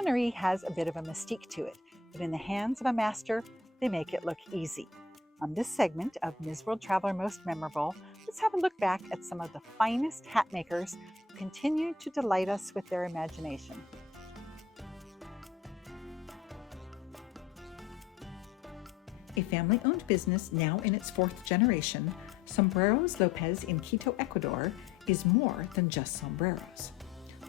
Millinery has a bit of a mystique to it, but in the hands of a master, they make it look easy. On this segment of Ms. World Traveler Most Memorable, let's have a look back at some of the finest hat makers who continue to delight us with their imagination. A family-owned business now in its fourth generation, Sombreros Lopez in Quito, Ecuador, is more than just sombreros.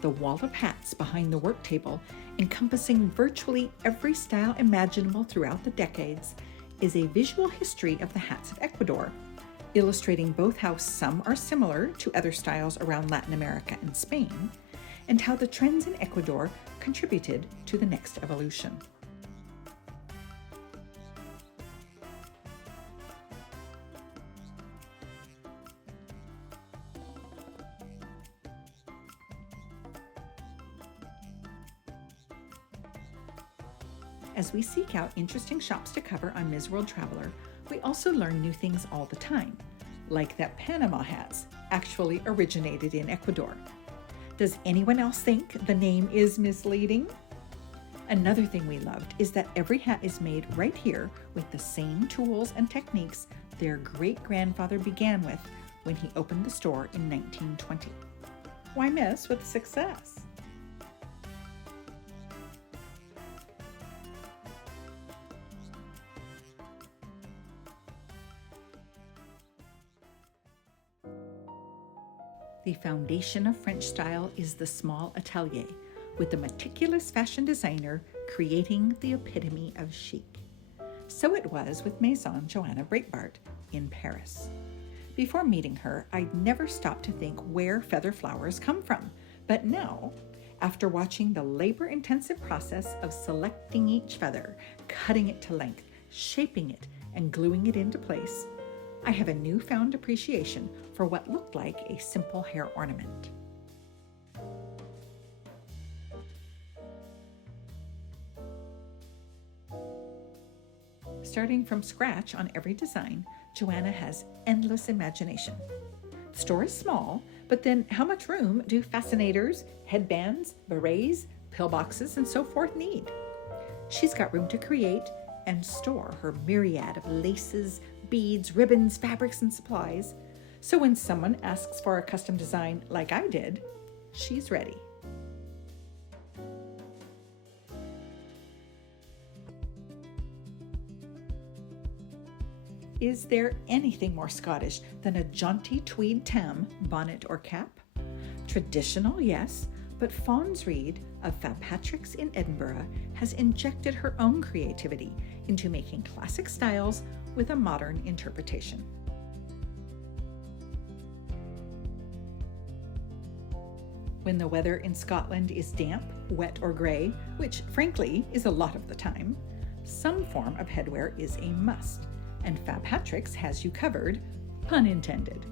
The wall of hats behind the work table, encompassing virtually every style imaginable throughout the decades, is a visual history of the hats of Ecuador, illustrating both how some are similar to other styles around Latin America and Spain, and how the trends in Ecuador contributed to the next evolution. As we seek out interesting shops to cover on Ms. World Traveler, we also learn new things all the time, like that Panama hats actually originated in Ecuador. Does anyone else think the name is misleading? Another thing we loved is that every hat is made right here with the same tools and techniques their great-grandfather began with when he opened the store in 1920. Why mess with success? The foundation of French style is the small atelier, with the meticulous fashion designer creating the epitome of chic. So it was with Maison Johanna Braitbart in Paris. Before meeting her, I'd never stopped to think where feather flowers come from, but now, after watching the labor-intensive process of selecting each feather, cutting it to length, shaping it, and gluing it into place, I have a newfound appreciation for what looked like a simple hair ornament. Starting from scratch on every design, Johanna has endless imagination. The store is small, but then how much room do fascinators, headbands, berets, pillboxes, and so forth need? She's got room to create and store her myriad of laces, beads, ribbons, fabrics, and supplies. So when someone asks for a custom design like I did, she's ready. Is there anything more Scottish than a jaunty tweed tam, bonnet or cap? Traditional, yes, but Fons Reid of Fabhatrix in Edinburgh has injected her own creativity into making classic styles with a modern interpretation. When the weather in Scotland is damp, wet, or gray, which frankly is a lot of the time, some form of headwear is a must, and Fabhatrix has you covered, pun intended.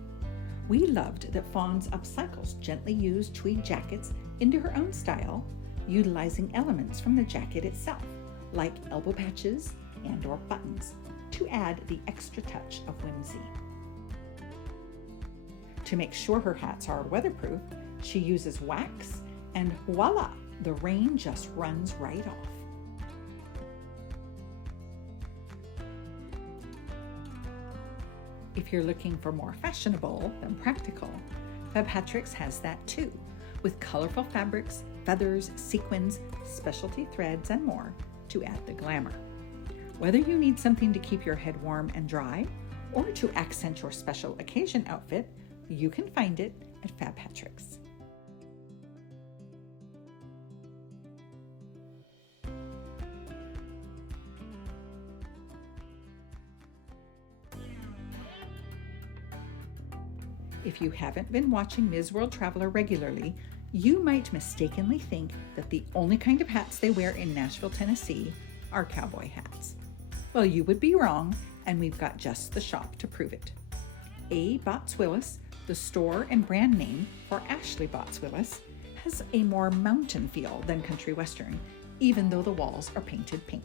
We loved that Fons upcycles gently used tweed jackets into her own style, utilizing elements from the jacket itself, like elbow patches and/or buttons, to add the extra touch of whimsy. To make sure her hats are weatherproof, she uses wax, and voila, the rain just runs right off. If you're looking for more fashionable than practical, Fabhatrix has that too, with colorful fabrics, feathers, sequins, specialty threads, and more to add the glamour. Whether you need something to keep your head warm and dry, or to accent your special occasion outfit, you can find it at Fabhatrix. If you haven't been watching Ms. World Traveler regularly, you might mistakenly think that the only kind of hats they wear in Nashville, Tennessee are cowboy hats. Well, you would be wrong, and we've got just the shop to prove it. A. Botts Willis, the store and brand name for Ashley Botts Willis, has a more mountain feel than country western, even though the walls are painted pink.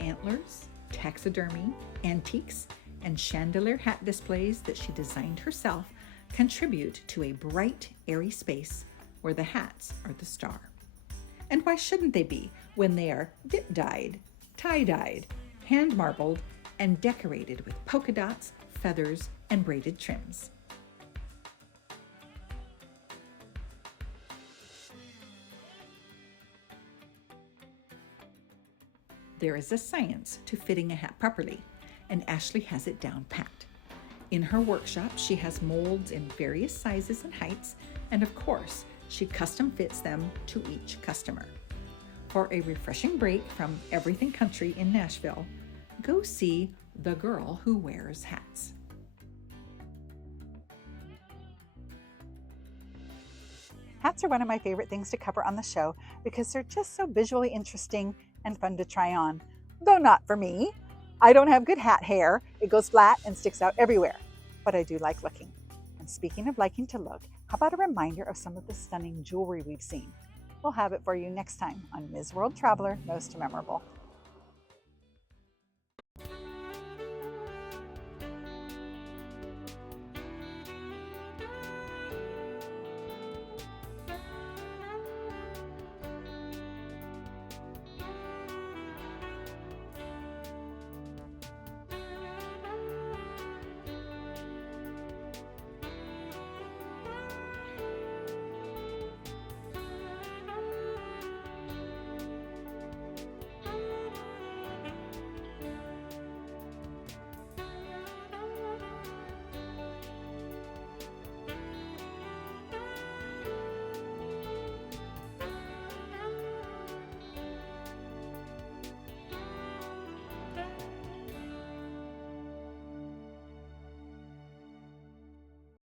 Antlers, taxidermy, antiques, and chandelier hat displays that she designed herself contribute to a bright, airy space where the hats are the star. And why shouldn't they be when they are dip-dyed, tie-dyed, hand-marbled, and decorated with polka dots, feathers, and braided trims? There is a science to fitting a hat properly, and Ashley has it down pat. In her workshop, she has molds in various sizes and heights, and of course, she custom fits them to each customer. For a refreshing break from everything country in Nashville, go see The Girl Who Wears Hats. Hats are one of my favorite things to cover on the show because they're just so visually interesting and fun to try on. Though not for me. I don't have good hat hair. It goes flat and sticks out everywhere. But I do like looking. And speaking of liking to look, how about a reminder of some of the stunning jewelry we've seen? We'll have it for you next time on Ms. World Traveler Most Memorable.